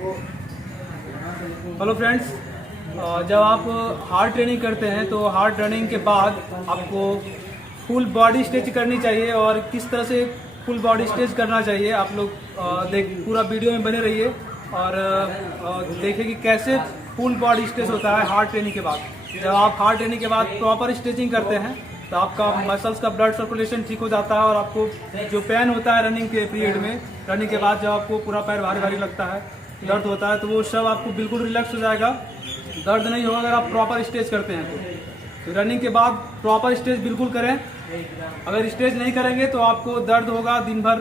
Hello friends, जब आप hard training करते हैं तो हार्ड ट्रेनिंग के बाद आपको फुल बॉडी स्ट्रेच करनी चाहिए। और किस तरह से फुल बॉडी स्ट्रेच करना चाहिए आप लोग पूरा वीडियो में बने रहिए और देखिए कि कैसे फुल बॉडी स्ट्रेच होता है हार्ड ट्रेनिंग के बाद। जब आप हार्ड ट्रेनिंग के बाद प्रॉपर स्ट्रेचिंग करते हैं तो आपका मसल्स का ब्लड सर्कुलेशन ठीक हो जाता है और आपको जो पेन होता है रनिंग के पीरियड में, रनिंग के बाद जब आपको पूरा पैर भारी भारी लगता है, दर्द होता है, तो वो सब आपको बिल्कुल रिलैक्स हो जाएगा, दर्द नहीं होगा अगर आप प्रॉपर स्ट्रेच करते हैं। तो रनिंग के बाद प्रॉपर स्ट्रेच बिल्कुल करें। अगर स्ट्रेच नहीं करेंगे तो आपको दर्द होगा, दिन भर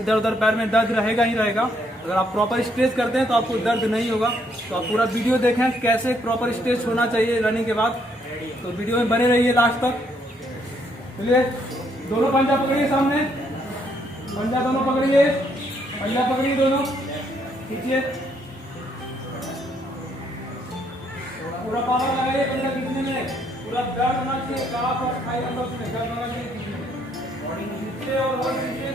इधर उधर पैर में दर्द रहेगा ही रहेगा। अगर आप प्रॉपर स्ट्रेच करते हैं तो आपको दर्द नहीं होगा। तो आप पूरा वीडियो देखें कैसे प्रॉपर स्ट्रेच होना चाहिए रनिंग के बाद, तो वीडियो में बने रहिए लास्ट तक। चलिए, दोनों पंजा पकड़िए, सामने पंजा दोनों पकड़िए, पंजा पकड़िए दोनों, खींचिए, पूरा पावर लगाइए पंजा खींचने में, पूरा दर्द होना चाहिए, काफ और खाई अंदर से दर्द होना चाहिए, बॉडी खींचिए और खींचिए।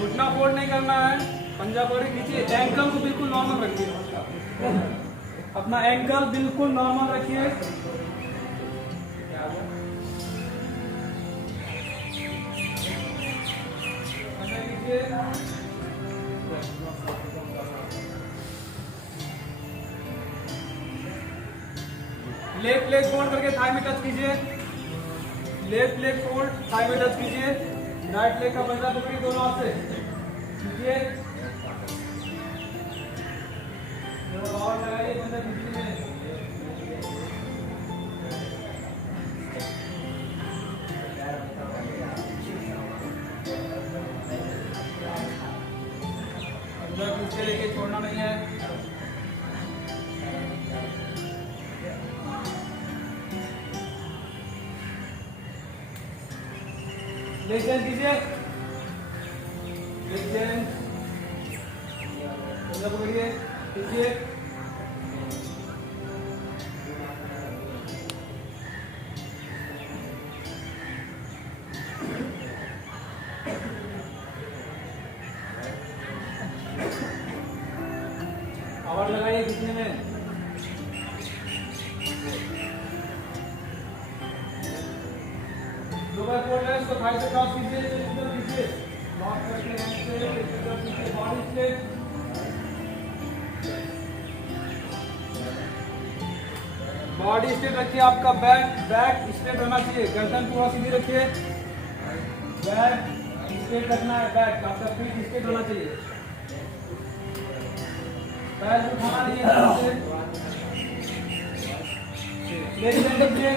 घुटना फोल्ड नहीं करना है, पंजा पकड़िए, खींचिए, एंकल को बिल्कुल नॉर्मल रखिए, अपना एंकल बिल्कुल नॉर्मल रखिए। लेफ्ट लेग फोल्ड करके थाई में टच कीजिए, लेफ्ट लेग फोल्ड थाई में टच कीजिए, राइट लेग का पंजा पकड़िए दोनों हाथ से, कीजिए, और लगाइए पंजा खींचने में। पंजा खींच के लेके छोड़ना नहीं है। लेग चेंज कीजिए, लेग चेंज, पंजा पकड़िए, कीजिए, पावर लगाइए खींचने में। दो बार फोल्ड है, इसको थाई से क्रॉस कीजिए, इधर कीजिए, लॉक करके हैंड से इधर कीजिए, बॉडी स्ट्रेच, बॉडी स्ट्रेट रखिए, आपका बैक स्ट्रेट रहना चाहिए, गर्दन पूरा सीधी रखिए, बैक स्ट्रेट रखना है, बैक आपका पीठ स्ट्रेट होना चाहिए, पैर उठाना नहीं है, लेग चेंज कीजिए,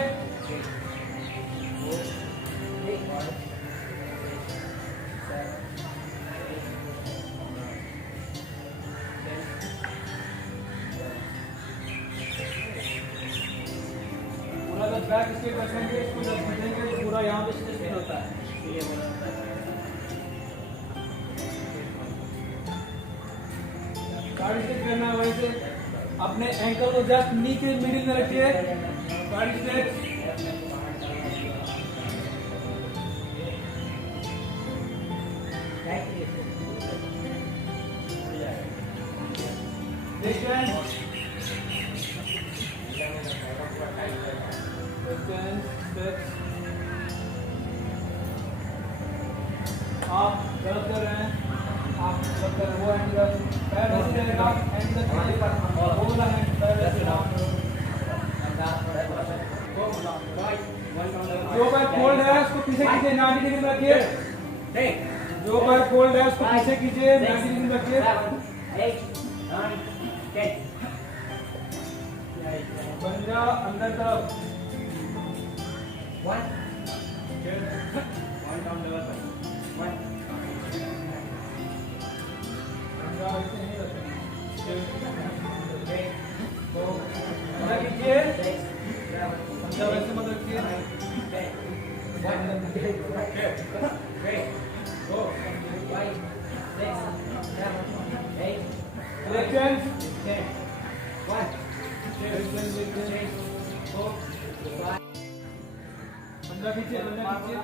पूरा जब बैक स्ट्रेट रखेंगे, इसको जब खींचेंगे तो पूरा यहाँ पे स्ट्रेच होता है। गाड़ी स्ट्रेच करना है, वैसे अपने एंकल को जस्ट नी के मिडिल में रखिए, गाड़ी स्ट्रेच, आप गलत कर रहे हैं, आप गलत कर रहे हैं, वो हैंड इधर, पैर ऐसे रहेगा, हैंड इधर चलेगा, वो वाला हैंड पैर ऐसे रहा, जो पैर फोल्ड है उसको पीछे कीजिए, 90 डिग्री में रखिए, जो पैर फोल्ड है उसको पीछे कीजिए, 90 डिग्री में रखिए, पंजा अंदर तरफ, वन डाउन लेवल पर, वन पंजा ऐसे नहीं रखें, दो पंजा कीजिए, पंजा वैसे मत रखिए, पंजा खींचिए, पंजा खींचिए।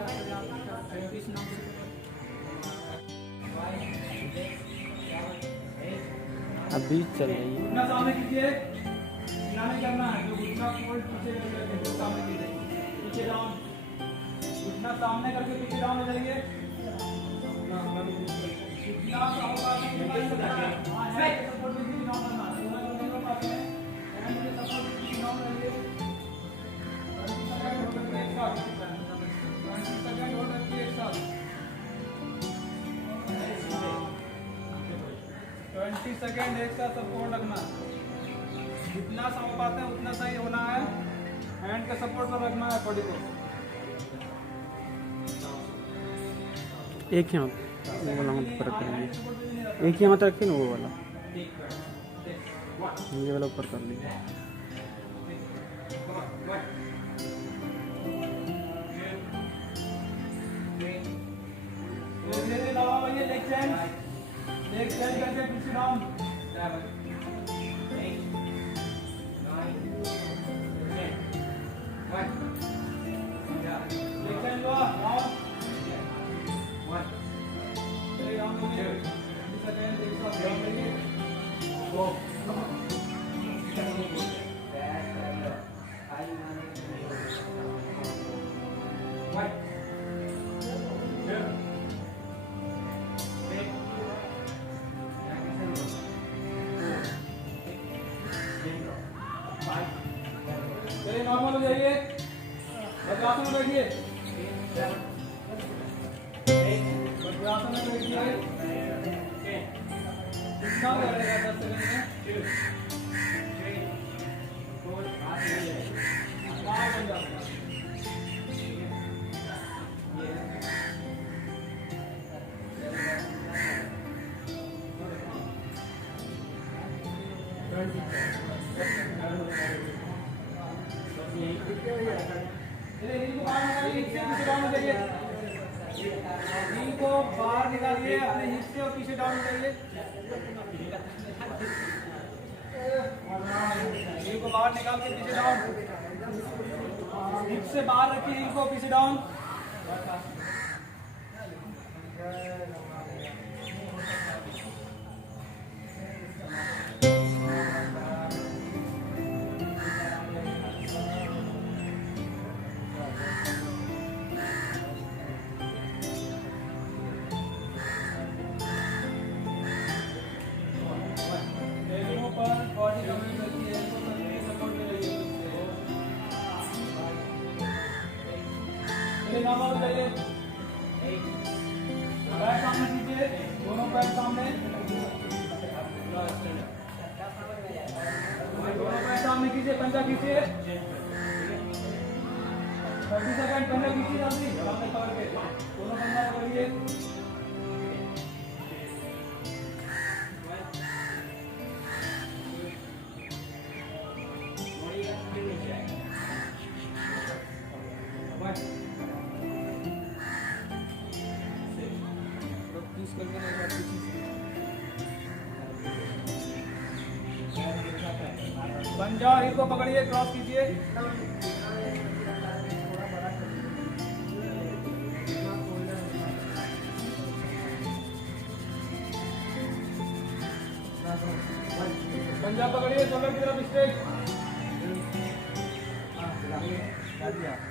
अभी चल रही है। घुटना सामने कीजिए, सीना नहीं करना है, जो घुटना फोल्ड पीछे करके सामने कीजिए, पीछे डाउन, घुटना सामने करके पीछे डाउन हो जाइए। घुटना सपोर्ट में पीछे डाउन करना है, नहीं हो पाते हैं, हैंड में सपोर्ट पीछे डाउन करिए। 20 सेकंड होल्ड रखिए एक साथ। 20 सेकंड एक साथ सपोर्ट रखना, जितना समझ पाते हैं उतना सही होना है। हैंड का सपोर्ट पर रखना है बॉडी को। एक ही हाथ वो वाला हाथ ऊपर करेंगे, एक ही हाथ रखिए ना वो वाला, ये वाला ऊपर कर लीजिए। लेग चेंज करके पीछे डाउन। लेग चेंज हुआ डाउन। 20 सेकंड एक साथ डाउन करिए। गो। चलिए नॉर्मल हो जाइए, वज्रासन में बैठिए, वज्रासन में बैठिए। कितना लगेगा 10 सेकंड में? 3 को बाहर निकालिए अपने हिप से और पीछे डाउन करिए। 3 को बाहर निकाल के पीछे डाउन, हिप से बाहर रखिए, हिप को पीछे डाउन। नॉर्मल हो जाइए, पैर सामने कीजिए, दोनों पैर सामने, दोनों पैर सामने कीजिए, पंजा कीजिए। 30 सेकंड पंजा कीजिए, जल्दी सामने पकड़ के दोनों पंजा पकड़िए। पंजा हिप को पकड़िए, क्रॉस कीजिए। पंजा पकड़िए, शोल्डर की तरफ स्ट्रेट,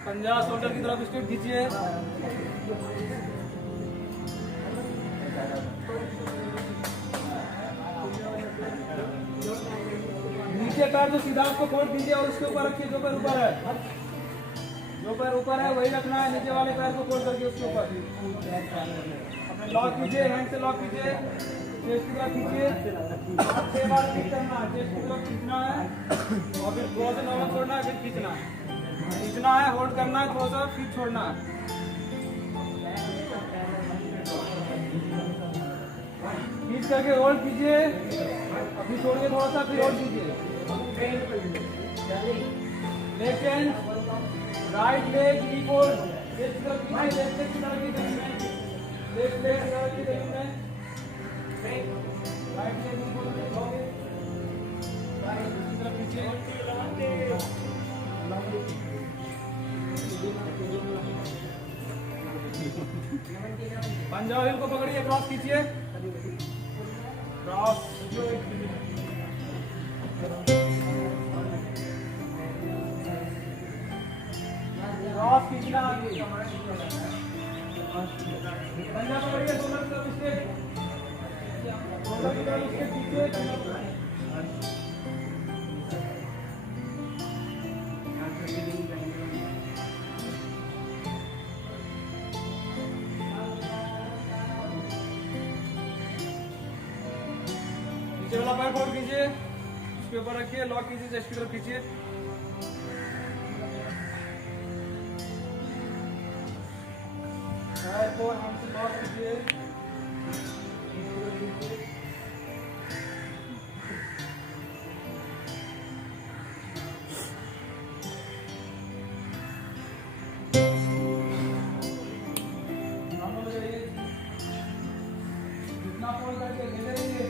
पंजा शोल्डर की तरफ स्ट्रेट खींचिए। नीचे पैर जो सीधा उसको फोल्ड कीजिए और उसके ऊपर रखिए, जो पैर ऊपर है, जो पैर ऊपर है वही रखना है। नीचे वाले पैर को फोल्ड करके उसके ऊपर अपने लॉक कीजिए, हैंड से लॉक कीजिए, चेस्ट की तरफ खींचिए, 6 बार पिक करना है, चेस्ट की तरफ खींचना है और फिर थोड़ा सा नॉर्मल छोड़ना है, फिर खींचना है, खींचना है, होल्ड करना है थोड़ा सा, फिर छोड़ना है। खींच करके होल्ड कीजिए, अभी छोड़िए थोड़ा सा, फिर होल्ड कीजिए। लेग चेंज, राइट लेग नी फोल्ड, लेफ्ट लेग की तरफ की जमीन में, लेफ्ट लेग की तरफ की जमीन में, राइट लेग नी फोल्ड लोगे, राइट की तरफ कीजिए। पंजा हिल को पकड़िए, क्रॉस कीजिए, क्रॉस क्रॉस खींचना आगे पंजा पकड़िए दोनों की तरफ इसके पीछे नीचे वाला पैर फोल्ड कीजिए, उसके ऊपर रखिए, लॉक कीजिए, चेस्ट की तरफ खींचिए। पैर को हैंड से लॉक कीजिए, जितना फोल्ड करके घेरे रहिए।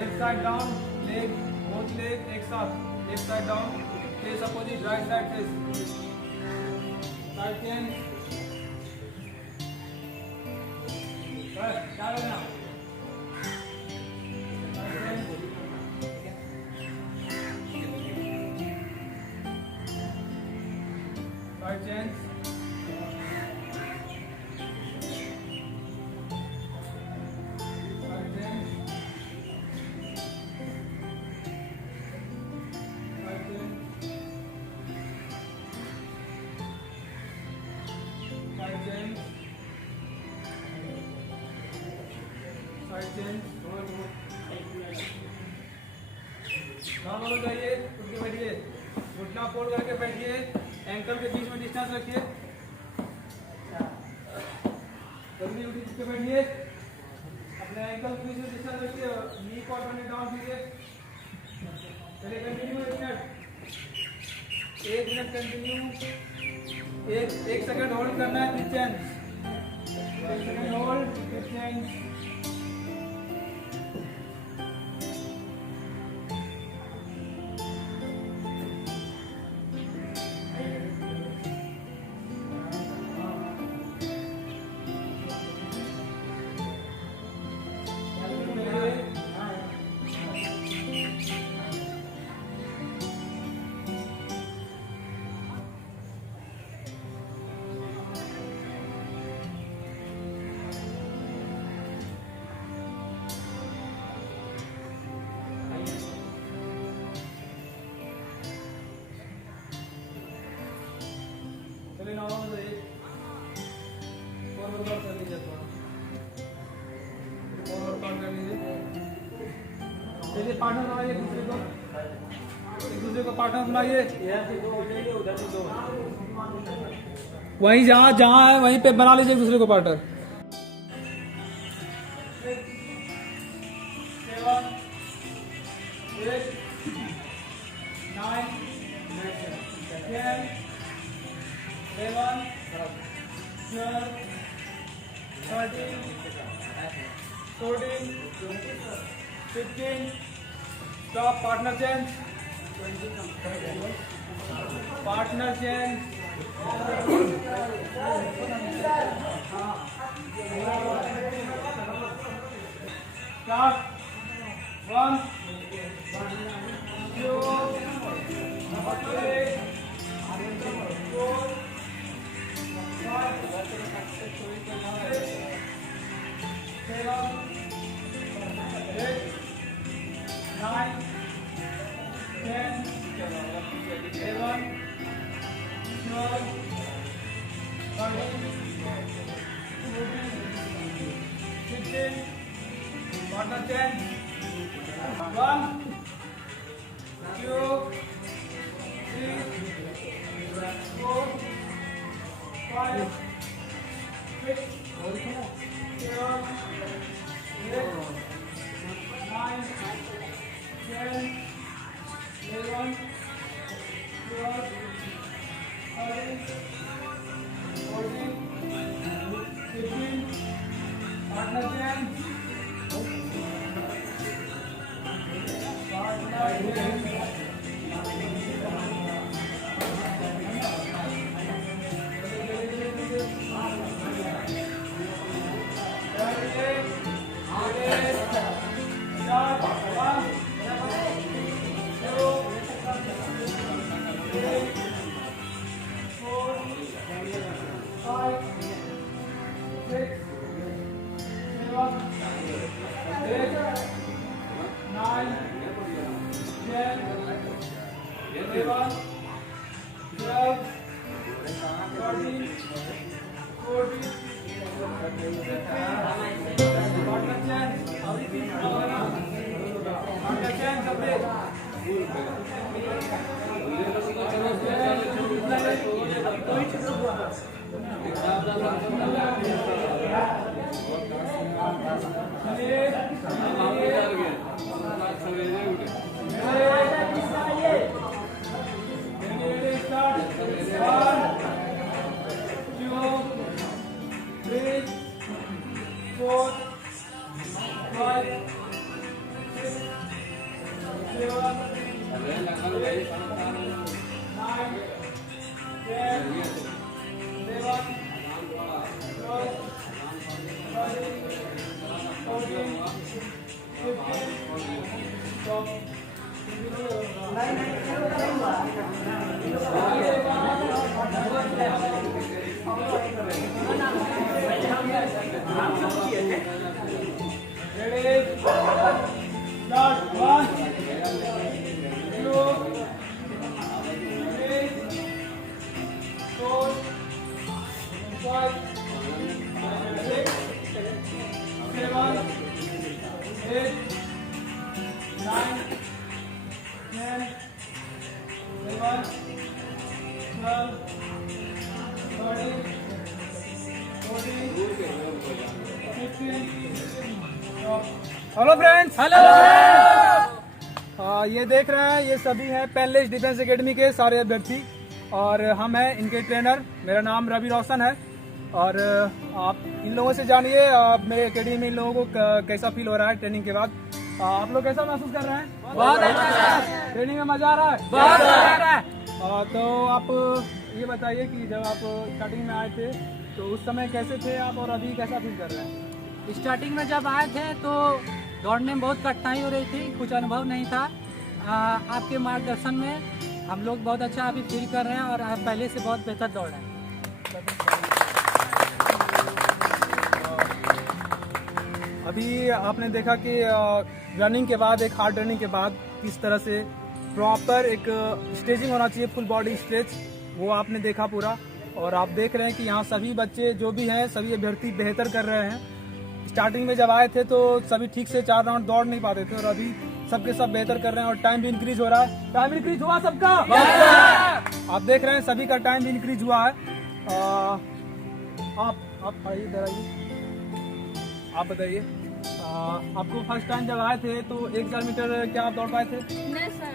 Left side down, leg, both leg एक साथ, left side down, face opposite, right side face, side change, बस क्या करना, side change, नॉर्मल हो जाइए, उठ के बैठिए, घुटना फोल्ड करके बैठिए, एंकल के बीच में डिस्टेंस रखिए, जल्दी उठ के बैठिए, अपने एंकल के बीच में डिस्टेंस रखिए, नी को अपने डाउन कीजिए। चलिए कंटिन्यू 1 मिनट कंटिन्यू, एक सेकंड होल्ड करना है, फिर चेंज, 1 सेकंड होल्ड, फिर चेंज। चलिए पार्टनर बनाइए, एक दूसरे को पार्टनर बनाइए, वहीं जहाँ जहाँ है वहीं पे बना लीजिए एक दूसरे को पार्टनर। 7 8 9 10 11 12 13 14 15 stop, partner change, partner change, start, 1 2 3 4 5 hello friends. Hello. ये देख रहे हैं, ये सभी हैं पेनलेस डिफेंस एकेडमी के सारे अभ्यर्थी और हम हैं इनके ट्रेनर। मेरा नाम रवि रोशन है और आप इन लोगों से जानिए मेरे एकेडमी में इन लोगों को कैसा फील हो रहा है ट्रेनिंग के बाद। आप लोग कैसा महसूस कर रहे हैं? बहुत अच्छा। ट्रेनिंग में मजा आ रहा है? बहुत आ रहा है। तो आप ये बताइए कि जब आप स्टार्टिंग में आए थे तो उस समय कैसे थे आप और अभी कैसा फील कर रहे हैं? स्टार्टिंग में जब आए थे तो दौड़ने में बहुत कठिनाई हो रही थी, कुछ अनुभव नहीं था। आपके मार्गदर्शन में हम लोग बहुत अच्छा अभी फील कर रहे हैं और आप पहले से बहुत बेहतर दौड़ रहे हैं। अभी आपने देखा कि रनिंग के बाद, एक हार्ड रनिंग के बाद किस तरह से प्रॉपर एक स्ट्रेचिंग होना चाहिए, फुल बॉडी स्ट्रेच, वो आपने देखा पूरा। और आप देख रहे हैं कि यहाँ सभी बच्चे जो भी हैं, सभी अभ्यर्थी बेहतर कर रहे हैं। स्टार्टिंग में जब आए थे तो सभी ठीक से 4 राउंड दौड़ नहीं पाते थे और अभी सबके सब बेहतर कर रहे हैं और टाइम भी इंक्रीज हो रहा है। टाइम इंक्रीज हुआ सबका? आप देख रहे हैं सभी का टाइम भी इंक्रीज हुआ है। आप आइए इधर आइए, आप बताइए आपको फर्स्ट टाइम जब आए थे तो 1000 मीटर क्या आप दौड़ पाए थे? नहीं सर,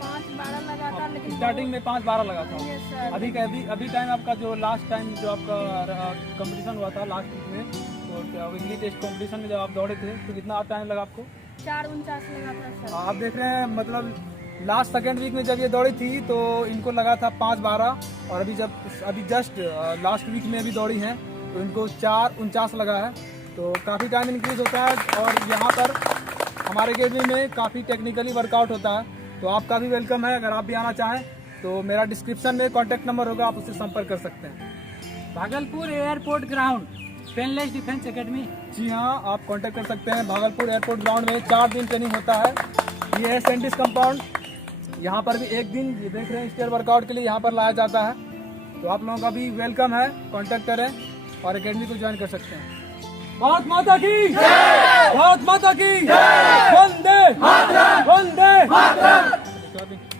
5-12 लगा था, लेकिन स्टार्टिंग में 5-12 लगा था। Yes, sir. अभी टाइम आपका जो लास्ट टाइम जो आपका कंपटीशन हुआ था लास्ट वीक में, तो इंग्लिश टेस्ट कंपटीशन में जब आप दौड़े थे तो कितना टाइम लगा आपको? 4:49 लगा था सर। आप देख रहे हैं, मतलब लास्ट सेकेंड वीक में जब ये दौड़ी थी तो इनको लगा था 5:12 और अभी जस्ट लास्ट वीक में अभी दौड़ी हैं तो इनको 4:49 लगा है। तो काफ़ी टाइम इंक्रीज होता है और यहाँ पर हमारे अकेडमी में काफ़ी टेक्निकली वर्कआउट होता है, तो आपका भी वेलकम है। अगर आप भी आना चाहें तो मेरा डिस्क्रिप्शन में कॉन्टैक्ट नंबर होगा, आप उससे संपर्क कर सकते हैं। Bhagalpur airport ground painless defence academy. जी हाँ, आप कांटेक्ट कर सकते हैं। भागलपुर एयरपोर्ट ग्राउंड में 4 दिन ट्रेनिंग होता है। ये है सेंटिस कंपाउंड, यहाँ पर भी एक दिन ये देख रहे हैं स्टेयर वर्कआउट के लिए यहाँ पर लाया जाता है। तो आप लोगों का भी वेलकम है, कांटेक्ट करें और एकेडमी को ज्वाइन कर सकते हैं। भारत माता की जय, भारत माता की जय, वंदे मातरम, वंदे मातरम।